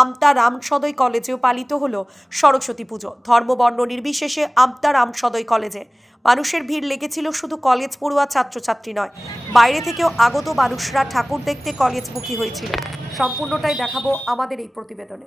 আমতা রামসদয় কলেজেও পালিত হল সরস্বতী পুজো। ধর্মবর্ণ নির্বিশেষে আমতা রামসদয় কলেজে। মানুষের ভিড় লেগেছিল শুধু কলেজ পড়ুয়া ছাত্রছাত্রী নয়, বাইরে থেকেও আগত মানুষরা ঠাকুর দেখতে কলেজমুখী হয়েছিল। সম্পূর্ণটাই দেখাবো আমাদের এই প্রতিবেদনে।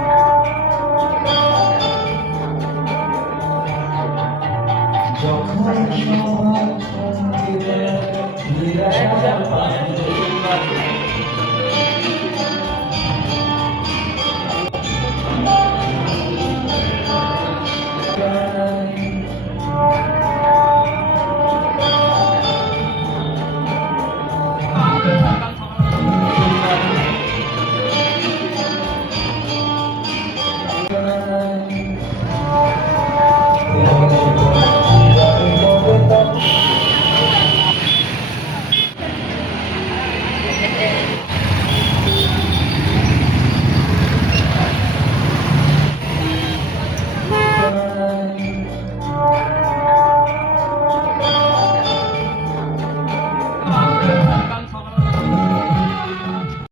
যখন